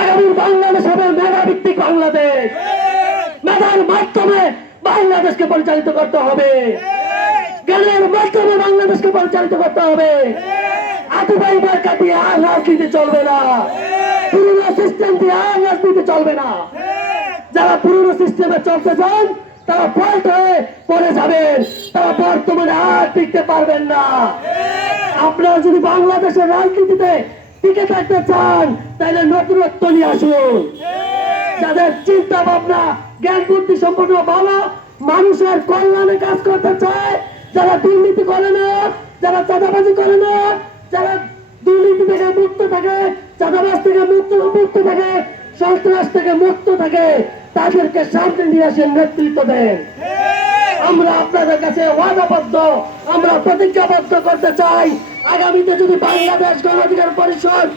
আগামী বাংলাদেশ হবে মেধাভিত্তিক বাংলাদেশ। মেধার মাধ্যমে বাংলাদেশকে পরিচালিত করতে হবে, জ্ঞানের মাধ্যমে বাংলাদেশকে পরিচালিত করতে হবে। আদিবাই মার্কা দিয়ে আর রাজনীতি চলবে না, পুরনো সিস্টেম দিয়ে আর রাজনীতি চলবে না। যারা পুরনো সিস্টেমে চলতে চান তারা ফল্ট হয়ে পড়ে যাবেন, তারা বর্তমানে আর টিকতে পারবেন না। আপনারা যদি বাংলাদেশের রাজনীতিতে টিকে থাকতে চান তাহলে নতুনত্ব নিয়ে আসুন। যাদের চিন্তা ভাবনা জ্ঞান বুদ্ধি সম্পন্ন ভালো, মানুষের কল্যাণে কাজ করতে চায়, যারা দুর্নীতি করে না, যারা চাঁদাবাজি করে না, যারা দুর্নীতি থেকে মুক্ত থাকে, চাঁদাবাজ থেকে মুক্ত থাকে, সন্ত্রাস থেকে মুক্ত থাকে, তাদেরকে সামনে নিয়ে আসেন, নেতৃত্ব দেন। আমরা আপনাদের কাছে ওয়াদাবদ্ধ, আমরা প্রতিজ্ঞাবদ্ধ করতে চাই, আগামীতে যদি বাংলাদেশ গণ অধিকার পরিষদ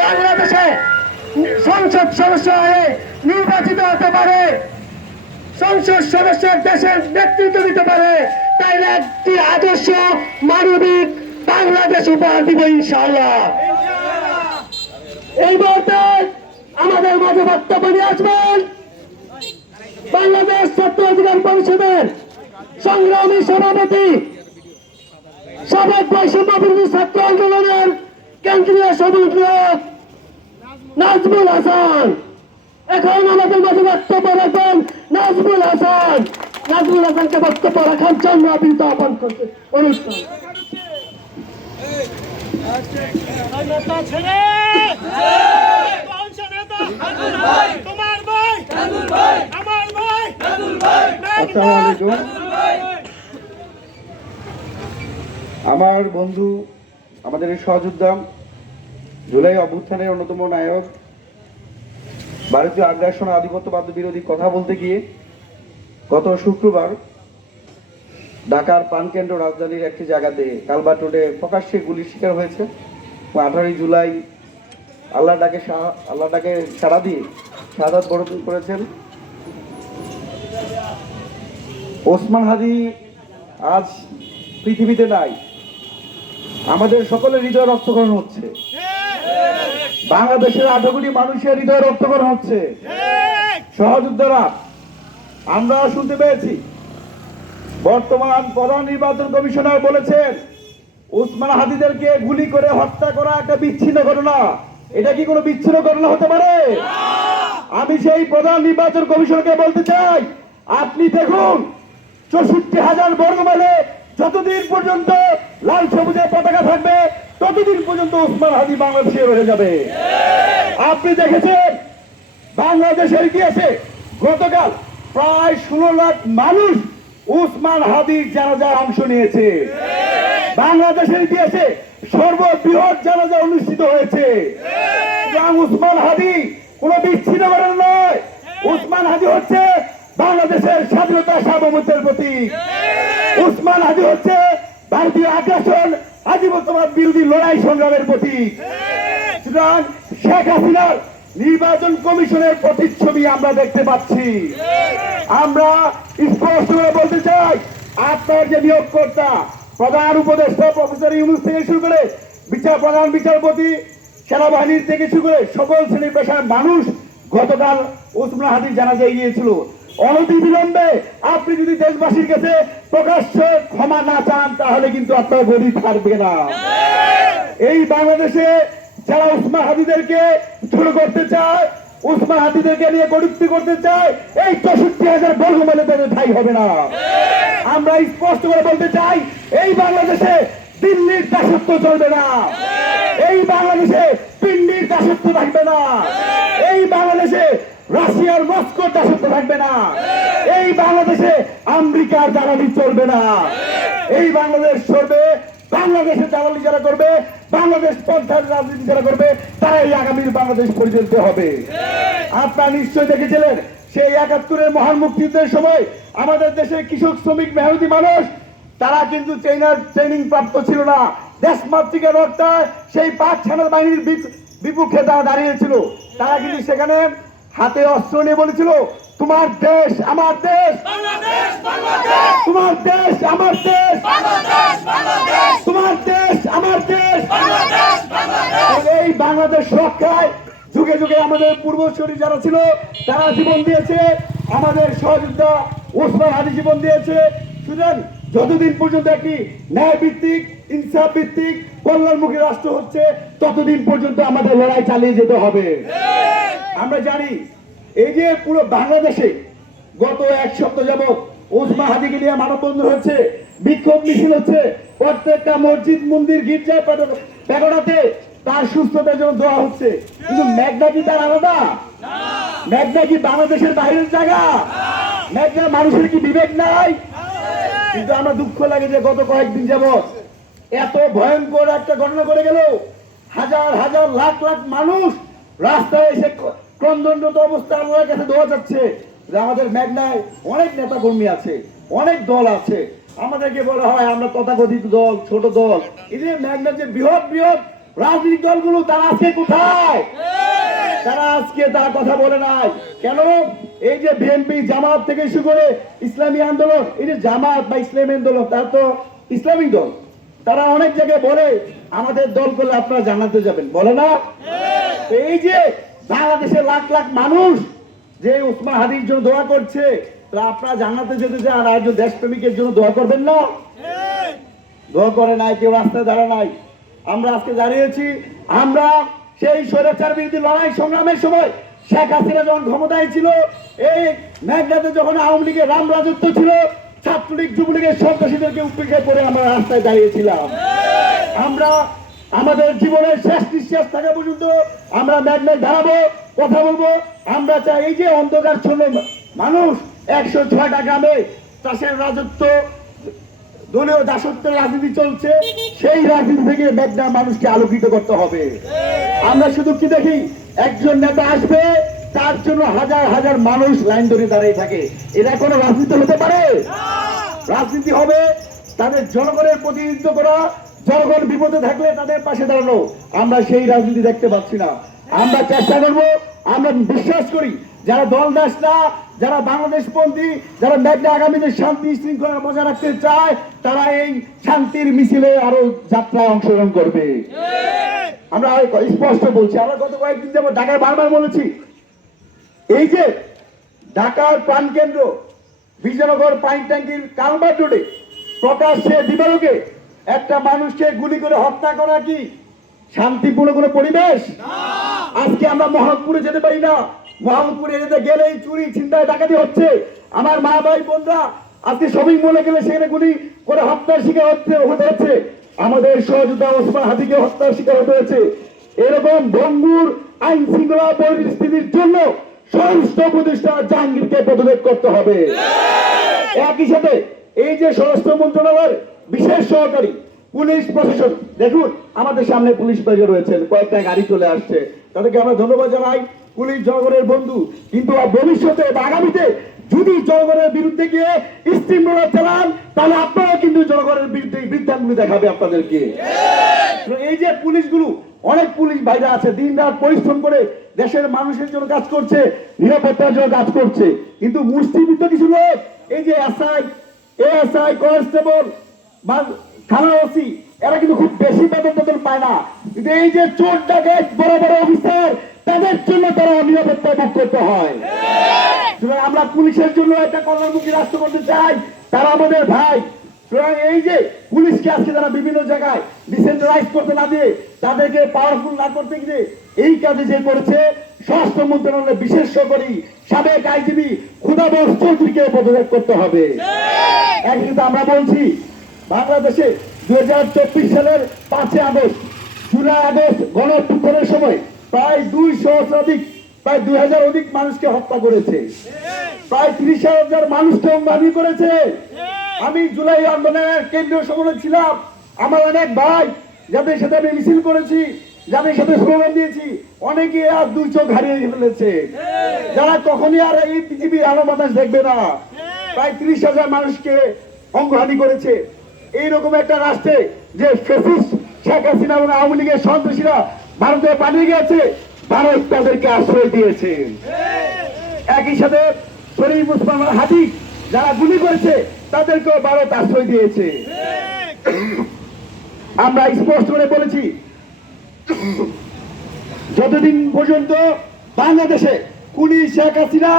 বাংলাদেশে সংসদ সদস্য হয়ে নির্বাচিত হতে পারে, সংসদ সদস্যের দেশের নেতৃত্ব দিতে পারে, তাইলে একটি আদর্শ মানবিক বাংলাদেশ উপহার দিব ইনশাআল্লাহ। এই মুহূর্তে আমাদের মাঝে বক্তব্য নিয়ে আসবেন বাংলাদেশ ছাত্র অধিকার পরিষদের সংগ্রামী সভাপতি, সাবেক বৈষম্য বিরোধী ছাত্র আন্দোলনের কেন্দ্রীয় সমন্বয়ক নাজমুল হাসান। এখন আমাদের মাঝে বক্তব্য রাখবেন নাজমুল হাসান। নাজমুল হাসানকে বক্তব্য রাখার জন্য আবৃত আহ্বান করতে অনুষ্ঠান। আমার বন্ধু, আমাদের সহযোদ্ধা, জুলাই অভ্যুত্থানের অন্যতম নায়ক, ভারতীয় আগ্রাসন আধিপত্যবাদ বিরোধী কথা বলতে গিয়ে গত শুক্রবার ঢাকার প্রাণকেন্দ্র রাজধানীর একটি জায়গাতে কালভার্ট রোডে প্রকাশ্যে গুলির শিকার হয়েছে। 18 জুলাই আল্লাহ ডাকে সাড়া দিয়ে শাহাদাত বরণ করেছেন ওসমান হাদি। আজ পৃথিবীতে নাই, আমাদের সকলের হৃদয় রক্তকরণ হচ্ছে, বাংলাদেশের 18 কোটি মানুষের হৃদয় রক্তকরণ হচ্ছে। সহযোদ্ধারা, আমরা শুনতে পেয়েছি বর্তমান প্রধান নির্বাচন কমিশনার বলেছেন ওসমান হাদিদেরকে গুলি করে হত্যা করা একটা বিচ্ছিন্ন ঘটনা। এটা কি কোনো বিচ্ছিন্ন ঘটনা হতে পারে? আমি সেই প্রধান নির্বাচন কমিশনকে বলতে চাই, আপনি দেখুন 64,000 বর্গ মাইলে যতদিন পর্যন্ত লাল সবুজের পতাকা থাকবে ততদিন পর্যন্ত ওসমান হাদি বাংলাদেশে রয়ে যাবে। আপনি দেখেছেন বাংলাদেশের ইতিহাসে গতকাল প্রায় 16 লাখ মানুষ ওসমান হাদির জানাজায় অংশ নিয়েছে। বাংলাদেশের ইতিহাসে সর্ববৃহৎ জানাজা অনুষ্ঠিত হয়েছে। ওসমান হাদি কোন বিচ্ছিন্ন ঘটনা নয়, ওসমান হাদি হচ্ছে বাংলাদেশের স্বাধীনতা সার্বভৌমত্বের প্রতীক। ওসমান হাদি হচ্ছে ভারতীয় আগ্রাসন আধিপত্যবাদ বিরোধী লড়াই সংগ্রামের প্রতীক। সুতরাং শেখ হাসিনার নির্বাচন কমিশনের প্রতিচ্ছবি আমরা দেখতে পাচ্ছি। আমরা স্পষ্ট করে বলতে চাই, আপনার যে নিয়োগকর্তা প্রধান উপদেষ্টা প্রফেসর ইউনূস থেকে শুরু করে প্রধান বিচারপতি, সেনাবাহিনীর থেকে শুরু করে সকল শ্রেণী পেশার মানুষ গতকাল ওসমান হাদির জানাজায় গিয়েছিল। অনতিবিলম্বে আপনি যদি দেশবাসীর কাছে প্রকাশ্যে ক্ষমা না চান তাহলে কিন্তু আপনার গদি থাকবে না। এই বাংলাদেশে যারা ওসমান হাদিদেরকে ছোট করতে চায়, ওসমান হাদিদেরকে নিয়ে কটূক্তি করতে চায়, এই 64,000 বর্গ মাইলে তাদের ঠাঁই হবে না। আমরা স্পষ্ট করে বলতে চাই, এই বাংলাদেশে দিল্লির দাসত্ব চলবে না, এই বাংলাদেশে পিন্ডির দাসত্ব থাকবে না, এই বাংলাদেশে রাশিয়ার মস্কোর দাসত্ব থাকবে না, এই বাংলাদেশে আমেরিকার দালালি চলবে না। এই বাংলাদেশ চলবে, বাংলাদেশের দালালি যারা করবে, বাংলাদেশ পন্থার রাজনীতি যারা করবে, তারাই আগামীর বাংলাদেশ পরিচালিত হবে। আপনারা নিশ্চয় দেখেছিলেন সেই 71-এর মহান মুক্তিযুদ্ধের সময় আমাদের দেশে কৃষক, শ্রমিক, মেহনতি মানুষ তারা কিন্তু ট্রেনিং প্রাপ্ত ছিল না। দেশমাতৃকের রক্ষা সেই পাক সেনাবাহিনীর বিপক্ষে তারা দাঁড়িয়েছিল। তারা কিন্তু সেখানে হাতে অস্ত্র নিয়ে বলেছিল তোমার দেশ আমার দেশ, তোমার দেশ আমার দেশ, তোমার দেশ আমার দেশ। এই বাংলাদেশ রক্ষায় যুগে যুগে আমাদের পূর্বসূরি যারা ছিল তারা জীবন দিয়েছে, আমাদের সহযোদ্ধা ওসমান হাদি জীবন দিয়েছে। সুতরাং যতদিন পর্যন্ত একটি ন্যায় ভিত্তিক, ইনসাফ ভিত্তিক, কল্যাণমুখী রাষ্ট্র হচ্ছে ততদিন পর্যন্ত আমাদের লড়াই চালিয়ে যেতে হবে। আমরা জানি এই যে পুরো বাংলাদেশে গত এক সপ্তাহ যাবৎ ওসমান হাদিকে নিয়ে মানববন্ধন হচ্ছে, বিক্ষোভ মিছিল হচ্ছে, প্রত্যেকটা মসজিদ, মন্দির, গির্জায়, প্যাগোডাতে তার সুস্থতার জন্য দোয়া হচ্ছে। কিন্তু মেঘনা কি তার আলাদা? মেঘনা কি বাংলাদেশের বাইরের জায়গা? মেঘনা মানুষের কি বিবেক নাই? কিন্তু আমরা দুঃখ লাগে যে গত কয়েকদিন যাবৎ এত ভয়ঙ্কর একটা ঘটনা করে গেল, হাজার হাজার লাখ লাখ মানুষ রাস্তায় এসে ক্রন্দনরত অবস্থা আল্লাহর কাছে দোয়া যাচ্ছে যে আমাদের মেঘনায় অনেক নেতা কর্মী আছে, অনেক দল আছে। আমাদেরকে বলা হয় আমরা তথাকথিত দল, ছোট দল। এই যে মেঘনার যে বৃহৎ বৃহৎ রাজনৈতিক দলগুলো তারা আজকে কোথায়? তারা কথা বলে নাই কেন? এই যে বিএনপি, জামাত থেকে শুরু করে ইসলামী আন্দোলন, এই যে জামাত বা ইসলামী আন্দোলন তারা তো ইসলামিক দল, তারা অনেক জায়গায় বলে আমাদের দল করলে আপনারা জানাতে যাবেন, বলে না? এই যে বাংলাদেশের লাখ লাখ মানুষ যে ওসমান হাদির জন্য দোয়া করছে, আপনারা জানাতে যেতে চান আর একজন দেশপ্রেমিকের জন্য দোয়া করবেন না? দোয়া করে নাই, কেউ রাস্তায় দাঁড়া নাই। আমরা আজকে দাঁড়িয়েছি, আমরা সেই স্বৈরাচার বিরোধী লড়াই সংগ্রামের সময় শেখ হাসিনা যখন ক্ষমতায় ছিল, এই মেঘনাতে যখন আওয়ামী লীগের রাম রাজত্ব ছিল, ছাত্রলীগ যুবলীগের সন্ত্রাসীদেরকে উপেক্ষা করে আমরা রাস্তায় দাঁড়িয়েছিলাম। আমরা আমাদের জীবনের শেষ নিঃশ্বাস থাকা পর্যন্ত আমরা মেঘনায় দাঁড়াবো, কথা বলবো। আমরা চাই এই যে অন্ধকারচ্ছন্ন মানুষ 106টা গ্রামে চাষের রাজত্ব, দলীয় দাসত্বের রাজনীতি চলছে, সেই রাজনীতি থেকে মেঘনা মানুষকে আলোকিত করতে হবে। আমরা শুধু কি দেখি একজন নেতা আসবে, তার জন্য হাজার হাজার মানুষ লাইন ধরে দাঁড়িয়ে থাকে। এটা কোনো রাজনীতি হতে পারে? রাজনীতি হবে তাদের জনগণের প্রতিনিধিত্ব করা, জনগণ বিপদে থাকলে তাদের পাশে দাঁড়ানো। আমরা সেই রাজনীতি দেখতে পাচ্ছি না। আমরা চেষ্টা করব, আমরা বিশ্বাস করি যারা দল দাস না, যারা বাংলাদেশপন্থী, যারা মেঘনা আগামীতে শান্তি শৃঙ্খলা বজায় রাখতে চায়, তারা এই শান্তির মিছিলে আরো যাত্রায় অংশগ্রহণ করবে। আমরা স্পষ্ট বলছি, আমরা গত কয়েকদিন যাবো ঢাকায় বারবার বলেছি, এই যে ঢাকার প্রাণকেন্দ্র বিজয়নগর পাইন ট্যাঙ্কির কালভার্ট রোডে প্রকাশ্যে দিবালোকে একটা মানুষকে গুলি করে হত্যা করা কি শান্তিপূর্ণ কোনো পরিবেশ? আজকে আমরা মোহাম্মদপুরে যেতে পারি না, মোহাম্মদপুরে যেতে গেলেই চুরি, ছিনতাই, ডাকাতি হচ্ছে। আমার মা ভাই বোনরা আজকে শপিং মলে গেলে সেখানে গুলি করে হত্যার শিকার হতে হচ্ছে। আমাদের সহযোদ্ধা ওসমান হাদিকে হত্যার শিকার হতে হয়েছে। এরকম ভঙ্গুর আইন শৃঙ্খলা পরিস্থিতির জন্য সংশ্লিষ্ট প্রতিষ্ঠান জাহাঙ্গীরকে পদত্যাগ করতে হবে। একই সাথে এই যে স্বরাষ্ট্র মন্ত্রণালয়ের বিশেষ সহকারী পুলিশ প্রশাসন, দেখুন আমাদের সামনে পুলিশ বাহিনী রয়েছেন, কয়েকটা গাড়ি চলে আসছে, তাদেরকে আমরা ধন্যবাদ জানাই। পুলিশ জনগণের বন্ধু, কিন্তু ভবিষ্যতে বা আগামীতে যদি জনগণের বিরুদ্ধে গিয়ে স্টিমরোলার চালান, তাহলে আপনারা কিন্তু জনগণের বিরুদ্ধে বৃদ্ধাঙ্গুলি দেখাবে আপনাদেরকে। এই যে পুলিশগুলো, অনেক পুলিশ ভাইরা আছে দিন রাত পরিশ্রম করে দেশের মানুষের জন্য কাজ করছে, নিরাপত্তার জন্য কাজ করছে, কিন্তু মুষ্টিবদ্ধ কিছু লোক, এই যে এএসআই, কনস্টেবল বা থানা ওসি, এরা কিন্তু খুব বেশি বেতন পায় না। কিন্তু এই যে চোর ডাকাত বড় বড় অফিসার, তাদের জন্য তারা নিরাপত্তা ভোগ করতে হয়। আমরা পুলিশের জন্য একটা কল্যাণমুখী রাষ্ট্র করতে চাই, তারা আমাদের ভাই। এই যে পুলিশকে আজকে তারা বিভিন্ন জায়গায় ডিসেন্ট্রালাইজ করতে না দিয়ে, তাদেরকে পাওয়ারফুল না করতে গিয়ে এই কাজে যে করেছে, স্বরাষ্ট্র মন্ত্রণালয়ের বিশেষ সহকারী সাবেক আইজিপি খুদাবর চৌধুরীকে পদত্যাগ করতে হবে। একই কিন্তু আমরা বলছি, বাংলাদেশে 2024 সালের 5 আগস্ট, জুলাই আগস্ট গণ অভ্যুত্থানের সময় প্রায় 2000 অধিক মানুষকে হত্যা করেছে, প্রায় 30,000 মানুষকে অঙ্গহানি করেছে। আমি জুলাই আন্দোলনের কেন্দ্রীয় সংগঠন ছিলাম, আমার অনেক ভাই যাদের সাথে আমি মিছিল করেছি, যাদের সাথে স্লোগান দিয়েছি, অনেকে আর 2 চোখ হারিয়ে ফেলেছে, যারা কখনই আর এই পৃথিবীর আলো বাতাস দেখবে না। প্রায় 30,000 মানুষকে অঙ্গহানি করেছে। এইরকম একটা রাষ্ট্রে যে ফ্যাসিস্ট শেখ হাসিনা এবং আওয়ামী লীগের সন্ত্রাসীরা ভারতে পালিয়ে গেছে, ভারত তাদেরকে আশ্রয় দিয়েছে। একই সাথে শরীফ ওসমান হাদি যারা গুলি করেছে তাদেরকেও ভারত আশ্রয় দিয়েছে। আমরা স্পষ্ট করে বলেছি, যতদিন পর্যন্ত বাংলাদেশে খুনি শেখ হাসিনা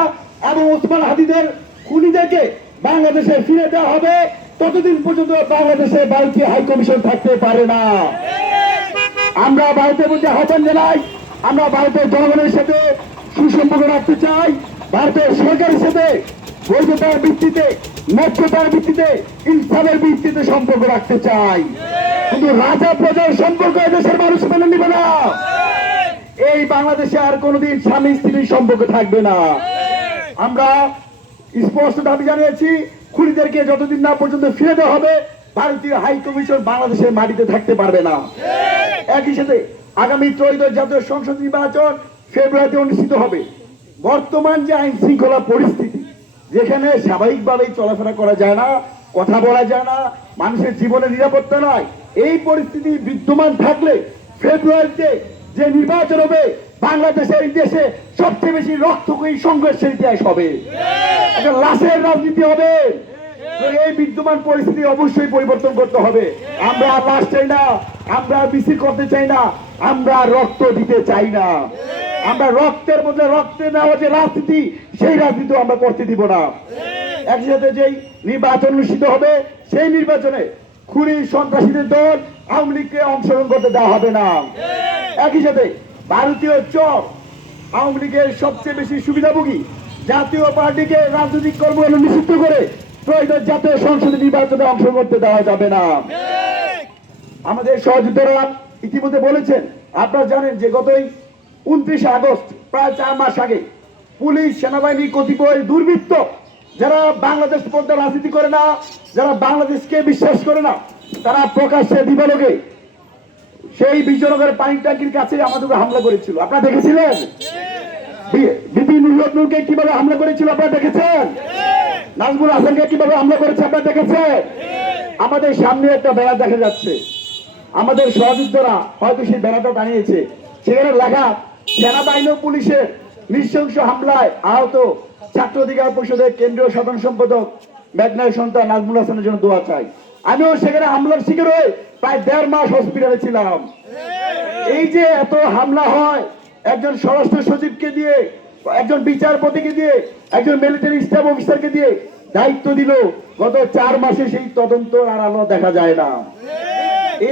এবং ওসমান হাদিদের খুনিদেরকে বাংলাদেশে ফিরে দেওয়া হবে, ততদিন পর্যন্ত বাংলাদেশে ভারতীয় হাই কমিশন থাকতে পারে না। আমরা ভারতের মধ্যে আহ্বান জানাই, আমরা ভারতের জনগণের সাথে সুসম্পর্ক রাখতে চাই, ভারতের সরকারের সাথে বৈধতার ভিত্তিতে, ন্যায্যতার ভিত্তিতে, ইনসাফের ভিত্তিতে সম্পর্ক রাখতে চাই। কিন্তু রাজা প্রজার সম্পর্ক দেশের মানুষ মেনে নিবে না। এই বাংলাদেশে আর কোনোদিন স্বামী স্ত্রীর সম্পর্ক থাকবে না। আমরা স্পষ্ট দাবি জানিয়েছি, খুনিদেরকে যতদিন না পর্যন্ত ফিরে দেওয়া হবে, ভারতীয় হাই কমিশন বাংলাদেশের মাটিতে থাকতে পারবে না। একই সাথে আগামী ত্রয়োদশ জাতীয় সংসদ নির্বাচন ফেব্রুয়ারিতে অনুষ্ঠিত হবে। বর্তমান যে আইন শৃঙ্খলা পরিস্থিতি, যেখানে স্বাভাবিকভাবেই চলাফেরা করা যায় না, কথা বলা যায় না, মানুষের জীবনের নিরাপত্তা নয়, এই পরিস্থিতি বিদ্যমান থাকলে ফেব্রুয়ারিতে যে নির্বাচন হবে, বাংলাদেশের এই দেশে সবচেয়ে বেশি রক্তক্ষয়ী সংঘর্ষের ইতিহাস হবে, একটা লাশের রাজনীতি হবে। তো এই বিদ্যমান পরিস্থিতি অবশ্যই পরিবর্তন করতে হবে। আমরা আর লাশ চাই না, আমরা আর মিছিল করতে চাই না, আমরা রক্ত দিতে চাই না। আমরা রক্তের মধ্যে রক্তে নেওয়া যে রাজনীতি, সেই রাজনীতি আমরা করতে দিব না। একই সাথে যেই নির্বাচন অনুষ্ঠিত হবে, সেই নির্বাচনে খুনি সন্ত্রাসীদের দল আওয়ামী লীগকে অংশগ্রহণ করতে দেওয়া হবে না। একই সাথে ভারতীয় চর আওয়ামী লীগের সবচেয়ে বেশি সুবিধাভোগী জাতীয় পার্টিকে রাজনৈতিক কর্মকাণ্ড নিষিদ্ধ করে ত্রয়োদশ জাতীয় সংসদ নির্বাচনে অংশগ্রহণ করতে দেওয়া যাবে না। আমাদের সহযোদ্ধারা ইতিমধ্যে বলেছেন, আপনারা জানেন যে গতই 29 আগস্ট, প্রায় 4 মাস আগে, পুলিশ, সেনাবাহিনী, কতিপয় দুর্বৃত্ত যারা বাংলাদেশ পর্দা রাজনীতি করে না, যারা বাংলাদেশকে বিশ্বাস করে না, তারা প্রকাশ্যে দিবালোকে সেই বিজয়নগরের পানি ট্যাঙ্কির কাছে আমাদের উপর হামলা করেছিল। আপনারা দেখেছিলেন বিপিন উল্লুকে কিভাবে হামলা করেছিল? আপনারা দেখেছেন নাজমুল হাসানকে কিভাবে হামলা করেছে? আপনারা দেখেছেন? আমাদের সামনে একটা ব্যানার দেখা যাচ্ছে, আমাদের সহযোদ্ধারা হয়তো সেই ব্যানারটা টানিয়েছে, সেখানে লেখা সেনাবাহিনী ও পুলিশের নৃশংস হামলায় আহত ছাত্র অধিকার পরিষদের কেন্দ্রীয় সাধারণ সম্পাদক মেঘনার সন্তান নাজমুল হাসানের জন্য দোয়া চাই। আমিও সেখানে হামলার শিকার হয়ে প্রায় 1.5 মাস হসপিটালে ছিলাম। এই যে এত হামলা হয়, একজন স্বরাষ্ট্র সচিবকে দিয়ে, একজন বিচারপতিকে দিয়ে, একজন মিলিটারি স্টাফ অফিসারকে দিয়ে দায়িত্ব দিল, গত 4 মাসে সেই তদন্তর আর আলো দেখা যায় না।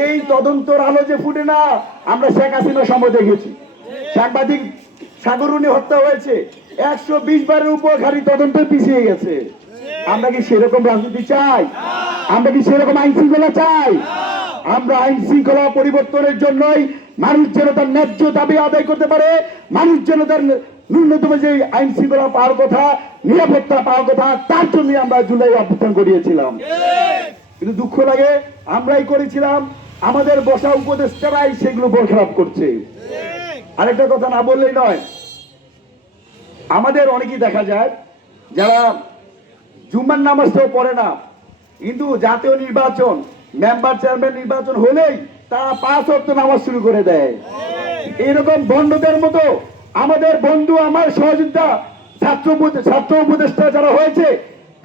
এই তদন্তর আলো যে ফুটে না, আমরা শেখ হাসিনার সময় দেখেছি। সাংবাদিক সাগরুনি হত্যা হয়েছে, 120 বারের উপর খালি তদন্ত পিছিয়ে গেছে। আমরা কি সেরকম রাজনীতি চাই? আমরা কি সেরকম আইন শৃঙ্খলা চাই? আমরা আইন শৃঙ্খলা পরিবর্তনের জন্যই মানুষ যেন তার ন্যায্য দাবি আদায় করতে পারে, মানুষ যেন তার ন্যূনতম যে আইন শৃঙ্খলা পাওয়ার কথা, নিরাপত্তা পাওয়ার কথা, তার জন্যই আমরা জুলাই অভ্যুত্থান করিয়েছিলাম। কিন্তু দুঃখ লাগে, আমরাই করেছিলাম, আমাদের বসা উপদেষ্টারাই সেগুলো বরখেলাপ করছে। আরেকটা কথা না বললেই নয়, আমাদের অনেকেই দেখা যায় যারা জুম্মার নামাজটাও পড়ে না, কিন্তু জাতীয় নির্বাচন, মেম্বার চেয়ারম্যান নির্বাচন হলেই তারা 5 ওয়াক্ত নামাজ শুরু করে দেয়। এইরকম বন্ধুদের মতো আমাদের বন্ধু, আমার সহযোদ্ধা, ছাত্র উপদেষ্টা যারা হয়েছে,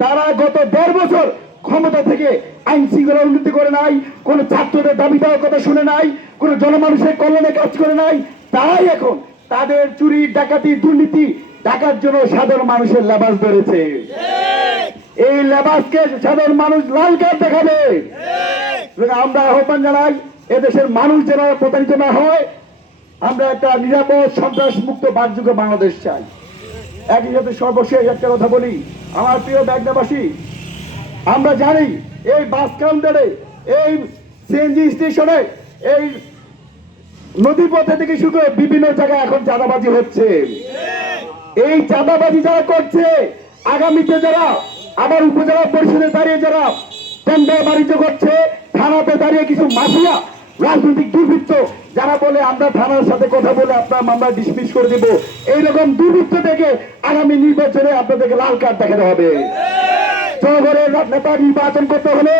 তারা গত 1.5 বছর ক্ষমতা থেকে আইন শৃঙ্খলা উন্নতি করে নাই, কোন ছাত্রদের দাবি দেওয়ার কথা শুনে নাই, কোন জনমানুষের কল্যাণে কাজ করে নাই। তারাই এখন তাদের চুরি, ডাকাতি, দুর্নীতি ডাকার জন্য সাধারণ মানুষের লেবাস ধরেছে। এই লেবাসকে সাধারণ মানুষ লাল কার্ড দেখাবে। আমরা আহ্বান জানাই, এদেশের মানুষ যেন প্রতারিত না হয়, আমরা একটা নিরাপদ, সন্ত্রাস মুক্ত, বাকযোগ্য বাংলাদেশ চাই। একই সাথে সর্বশেষ একটা কথা বলি, আমার প্রিয় মেঘনাবাসী, আমরা জানি এই বাস কাউন্টারে, এই সিএনজি স্টেশনে, এই নদী পথে থেকে শুরু করে বিভিন্ন জায়গায় এখন চাঁদাবাজি হচ্ছে। এই চাঁদাবাজি যারা করছে, আগামীতে যারা আবার উপজেলা পরিষদে দাঁড়িয়ে যারা টেন্ডার বাণিজ্য করছে, থানাতে দাঁড়িয়ে কিছু মাফিয়া রাজনৈতিক দুর্বৃত্ত যারা বলে আমরা থানার সাথে কথা বলে আপনার মামলা ডিসমিস করে দেব, এইরকম দুর্বৃত্ত থেকে আগামী নির্বাচনে আপনাদেরকে লাল কার্ড দেখাতে হবে। জনগণের নেতা নির্বাচন করতে হলে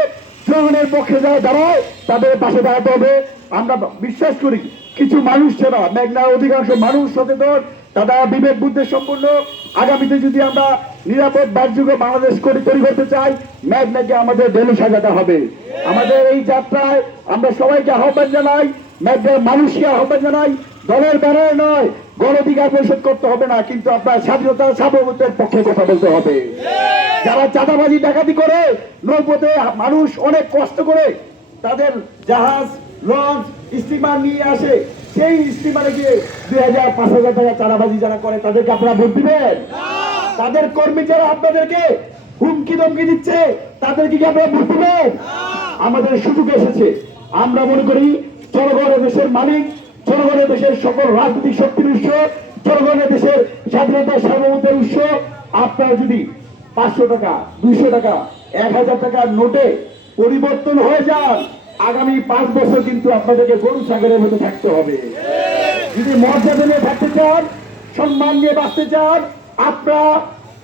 জনগণের পক্ষে যারা দাঁড়ায় তাদের পাশে দাঁড়াতে হবে। আমরা বিশ্বাস করি কিছু মানুষ ছাড়া মেঘনার অধিকাংশ মানুষ সচেতন, তারা বিবেক বুদ্ধি সম্পূর্ণ। আগামীতে যদি আমরা নিরাপদ বাসযোগ্য বাংলাদেশ তৈরি করতে চাই, মেঘনাকে আমাদের ডেলি সাজাতে হবে। আমাদের এই যাত্রায় আমরা সবাইকে আহ্বান জানাই, মেঘনার মানুষকে আহ্বান জানাই, দলের ব্যানারে নয়, গণ অধিকার পরিশোধ করতে হবে না, কিন্তু আপনার স্বাধীনতা সার্বভৌমত্বের পক্ষে কথা বলতে হবে। যারা চাঁদাবাজি ডাকাতি করে নৌপথে মানুষ অনেক কষ্ট করে তাদের জাহাজ, লঞ্চ, স্টিমার নিয়ে আসে, সেই স্টিমারে গিয়ে 2000-5000 টাকা চাঁদাবাজি যারা করে তাদেরকে আপনারা ভোট দিবেন? তাদের কর্মী যারা আপনাদেরকে হুমকি ধমকি দিচ্ছে তাদেরকে কি আপনারা ভোট দিবেন? আমাদের সুযোগ এসেছে। আমরা মনে করি জনগণের দেশের মালিক, জনগণের দেশের সকল রাজনৈতিক শক্তির উৎস, জনগণের দেশের স্বাধীনতা সার্বভৌমত্বের উৎস। আপনারা যদি 500 টাকা, 200 টাকা, 1000 টাকার নোটে পরিবর্তন হয়ে যান, আগামী 5 বছর কিন্তু আপনাদেরকে গরু ছাগলের মতো থাকতে হবে। যদি মর্যাদা নিয়ে থাকতে চান, সম্মান নিয়ে বাঁচতে চান, আপনারা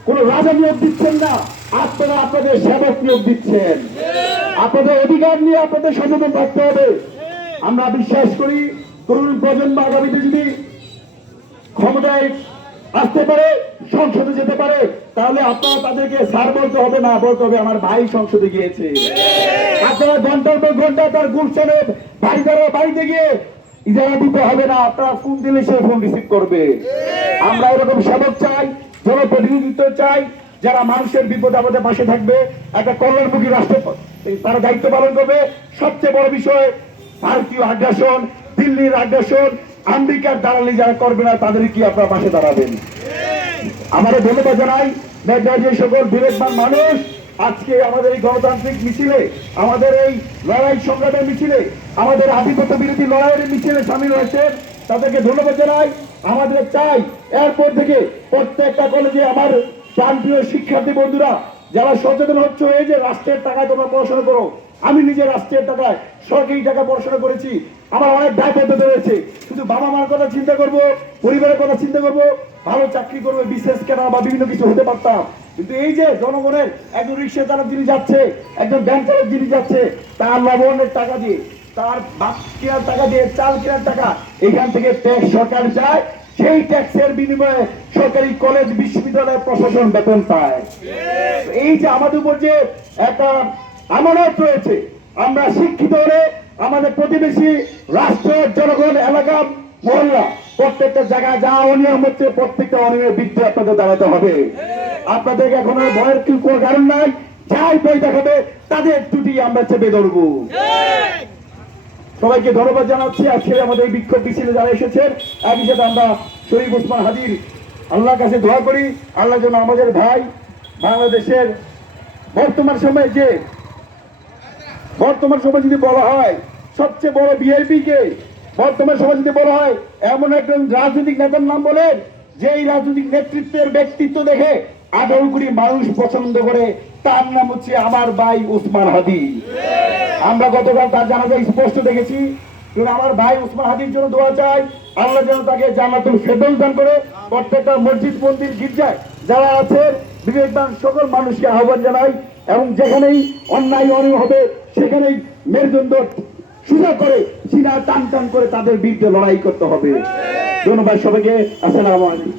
কোন রাজা নিয়োগ দিচ্ছেন না, আপনারা আপনাদের সেবক নিয়োগ দিচ্ছেন। আপনাদের অধিকার নিয়ে আপনাদের সচেতন থাকতে হবে। আমরা বিশ্বাস করি তরুণ প্রজন্ম আগামীতে যদি ক্ষমতায় আসতে পারে, সংসদে যেতে পারে, তাহলে আপনারা তাদেরকে স্যার বলতে হবে না, বলতে হবে আমার ভাই সংসদে গিয়েছে। আপনারা ঘন্টার পর ঘন্টা তার গুলশানে বাড়িতে গিয়ে ইজারা দিতে হবে না, আপনারা ফোন দিলে সে ফোন রিসিভ করবে। আমরা এরকম সেবক চাই, জনপ্রতিনিধিত্ব চাই, যারা মানুষের বিপদ আপদে পাশে থাকবে, একটা কল্যাণমুখী রাষ্ট্র তারা দায়িত্ব পালন করবে। সবচেয়ে বড় বিষয় ভারতীয় আগ্রাসন, দিল্লির আগ্রাসন, আমেরিকার দালালি যারা করবে না তাদের কি আপনার পাশে দাঁড়াবেন? আমাদের ধন্যবাদ জানাই মেঘনার যে সকল বিবেকবান মানুষ আজকে আমাদের এই গণতান্ত্রিক মিছিলে, আমাদের এই লড়াই সংগ্রামের মিছিলে, আমাদের আধিপত্য বিরোধী লড়াইয়ের মিছিলে সামিল হয়েছে, তাদেরকে ধন্যবাদ জানাই। আমাদের চাই এরপর থেকে প্রত্যেকটা কলেজে আমার প্রান্তীয় শিক্ষার্থী বন্ধুরা যারা সচেতন হচ্ছে, এই যে রাষ্ট্রের টাকায় তোমরা পড়াশোনা করো, আমি নিজে রাষ্ট্রের টাকায় সরকারি টাকা পড়াশোনা করেছি, আমার অনেক দায়বদ্ধতা রয়েছে। শুধু বাবা মার কথা চিন্তা করব, পরিবারের কথা চিন্তা করব, ভালো চাকরি করবো, বিশেষ কেনা বা বিভিন্ন কিছু হতে পারতাম, কিন্তু এই যে জনগণের একজন রিক্সা চালক যিনি যাচ্ছে, একজন ব্যাংক চালক যিনি যাচ্ছে, তার লবণের টাকা দিয়ে, তার ভাত কেনার টাকা দিয়ে, চাল কেনার টাকা, এখান থেকে ট্যাক্স সরকার চায়, সেই ট্যাক্সের বিনিময়ে সরকারি কলেজ, বিশ্ববিদ্যালয়, প্রশাসন বেতন পায়। এই যে আমাদের উপর যে একটা আমানত রয়েছে, আমরা শিক্ষিত হলে আমাদের প্রতিবেশী রাষ্ট্র, জনগণ, এলাকা, মহল্লা, প্রত্যেকটা জায়গায় যা অনিয়ম হচ্ছে, প্রত্যেকটা অনিয়মের বিরুদ্ধে আপনাদের দাঁড়াতে হবে। আপনাদেরকে এখন আর ভয়ের কি কোনো কারণ নাই, যাই বই দেখাবে তাদের ত্রুটি আমরা চেপে ধরবো। সবাইকে ধন্যবাদ জানাচ্ছি। আজকে আমাদের এই বিক্ষোভ মিছিলে যারা এসেছেন, একই সাথে আমরা শরীফ ওসমান হাজির আল্লাহর কাছে দোয়া করি, আল্লাহ যেন আমাদের ভাই বাংলাদেশের বর্তমান সময়ে যদি বলা হয় সবচেয়ে বড় ভিআইপি কে, বর্তমান সময় যদি বলা হয় এমন একজন রাজনৈতিক নেতার নাম বলেন যে এই রাজনৈতিক নেতৃত্বের ব্যক্তিত্ব দেখে 18 কোটি মানুষ পছন্দ করে, তার নাম হচ্ছে আমার ভাই ওসমান হাদি। আমরা গতকাল তার জানাজা স্পষ্ট দেখেছি। আমার ভাই ওসমান হাদির জন্য দোয়া চাই, আল্লাহ যেন তাকে জান্নাতুল ফেরদৌস দান করে। প্রত্যেকটা মসজিদ, মন্দির, গির্জায় যারা আছেন বিবেকবান সকল মানুষকে আহ্বান জানাই, এবং যেখানেই অন্যায় অনিয়ম হবে সেখানেই মেরুদণ্ড সোজা করে, সিনা টান টান করে তাদের বিরুদ্ধে লড়াই করতে হবে। ধন্যবাদ সবাইকে। আসসালামু আলাইকুম।